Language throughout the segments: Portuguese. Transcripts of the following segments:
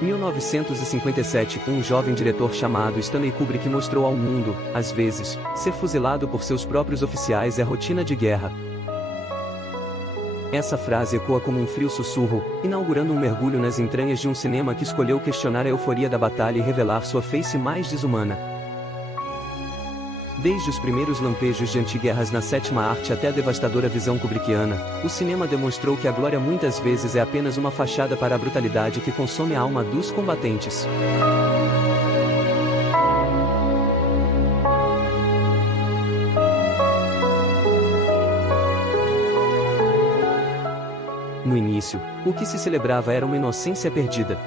1957, um jovem diretor chamado Stanley Kubrick mostrou ao mundo, às vezes, ser fuzilado por seus próprios oficiais é rotina de guerra. Essa frase ecoa como um frio sussurro, inaugurando um mergulho nas entranhas de um cinema que escolheu questionar a euforia da batalha e revelar sua face mais desumana. Desde os primeiros lampejos de antiguerras na sétima arte até a devastadora visão kubrickiana, o cinema demonstrou que a glória muitas vezes é apenas uma fachada para a brutalidade que consome a alma dos combatentes. No início, o que se celebrava era uma inocência perdida.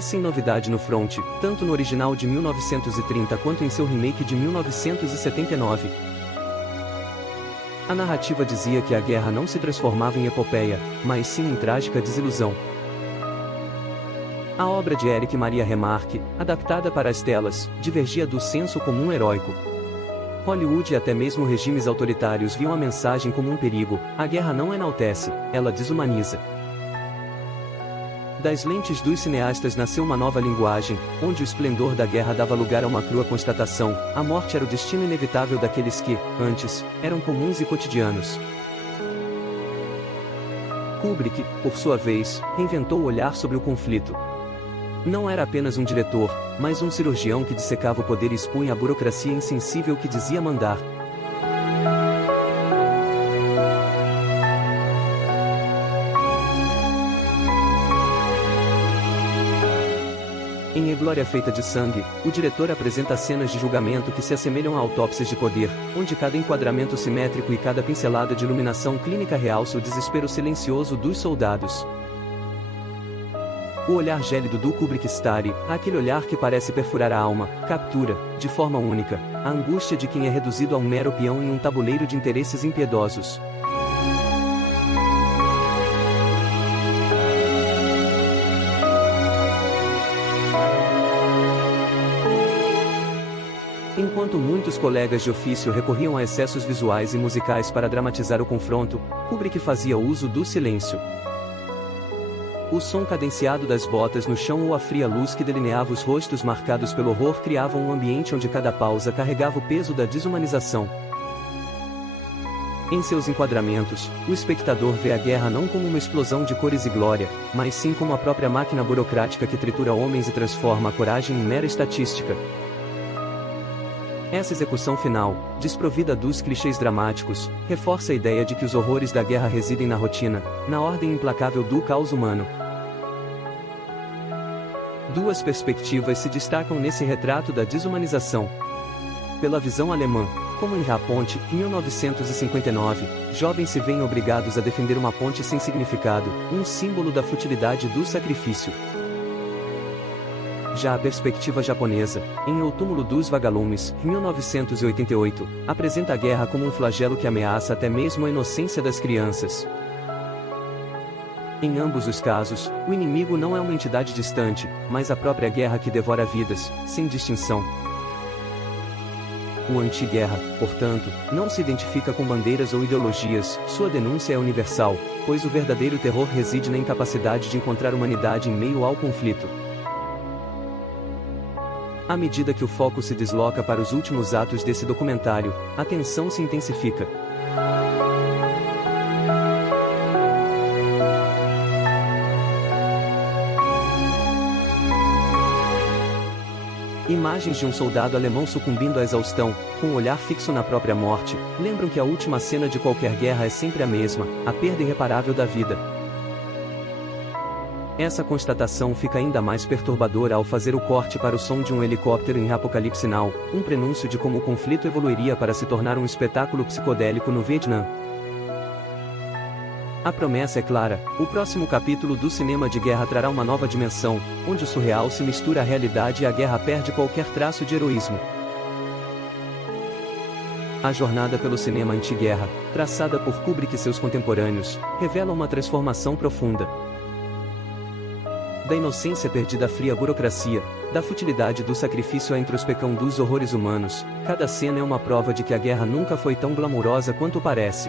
Sem novidade no front, tanto no original de 1930 quanto em seu remake de 1979. A narrativa dizia que a guerra não se transformava em epopeia, mas sim em trágica desilusão. A obra de Erich Maria Remarque, adaptada para as telas, divergia do senso comum heróico. Hollywood e até mesmo regimes autoritários viam a mensagem como um perigo: a guerra não enaltece, ela desumaniza. Das lentes dos cineastas nasceu uma nova linguagem, onde o esplendor da guerra dava lugar a uma crua constatação: a morte era o destino inevitável daqueles que, antes, eram comuns e cotidianos. Kubrick, por sua vez, reinventou o olhar sobre o conflito. Não era apenas um diretor, mas um cirurgião que dissecava o poder e expunha a burocracia insensível que dizia mandar. Em A Glória Feita de Sangue, o diretor apresenta cenas de julgamento que se assemelham a autópsias de poder, onde cada enquadramento simétrico e cada pincelada de iluminação clínica realça o desespero silencioso dos soldados. O olhar gélido do Kubrick-Starry, aquele olhar que parece perfurar a alma, captura, de forma única, a angústia de quem é reduzido a um mero peão em um tabuleiro de interesses impiedosos. Enquanto muitos colegas de ofício recorriam a excessos visuais e musicais para dramatizar o confronto, Kubrick fazia uso do silêncio. O som cadenciado das botas no chão ou a fria luz que delineava os rostos marcados pelo horror criavam um ambiente onde cada pausa carregava o peso da desumanização. Em seus enquadramentos, o espectador vê a guerra não como uma explosão de cores e glória, mas sim como a própria máquina burocrática que tritura homens e transforma a coragem em mera estatística. Essa execução final, desprovida dos clichês dramáticos, reforça a ideia de que os horrores da guerra residem na rotina, na ordem implacável do caos humano. Duas perspectivas se destacam nesse retrato da desumanização. Pela visão alemã, como em A Ponte, em 1959, jovens se veem obrigados a defender uma ponte sem significado, um símbolo da futilidade do sacrifício. Já a perspectiva japonesa, em O Túmulo dos Vagalumes, 1988, apresenta a guerra como um flagelo que ameaça até mesmo a inocência das crianças. Em ambos os casos, o inimigo não é uma entidade distante, mas a própria guerra que devora vidas, sem distinção. O anti-guerra, portanto, não se identifica com bandeiras ou ideologias, sua denúncia é universal, pois o verdadeiro terror reside na incapacidade de encontrar humanidade em meio ao conflito. À medida que o foco se desloca para os últimos atos desse documentário, a tensão se intensifica. Imagens de um soldado alemão sucumbindo à exaustão, com o olhar fixo na própria morte, lembram que a última cena de qualquer guerra é sempre a mesma, a perda irreparável da vida. Essa constatação fica ainda mais perturbadora ao fazer o corte para o som de um helicóptero em Apocalipse Now, um prenúncio de como o conflito evoluiria para se tornar um espetáculo psicodélico no Vietnã. A promessa é clara: o próximo capítulo do cinema de guerra trará uma nova dimensão, onde o surreal se mistura à realidade e a guerra perde qualquer traço de heroísmo. A jornada pelo cinema anti-guerra, traçada por Kubrick e seus contemporâneos, revela uma transformação profunda. Da inocência perdida à fria burocracia, da futilidade do sacrifício à introspecção dos horrores humanos, cada cena é uma prova de que a guerra nunca foi tão glamourosa quanto parece.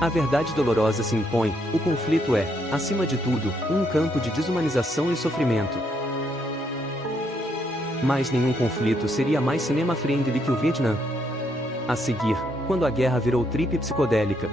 A verdade dolorosa se impõe: o conflito é, acima de tudo, um campo de desumanização e sofrimento. Mas nenhum conflito seria mais cinema-friendly que o Vietnã. A seguir, quando a guerra virou trip psicodélica,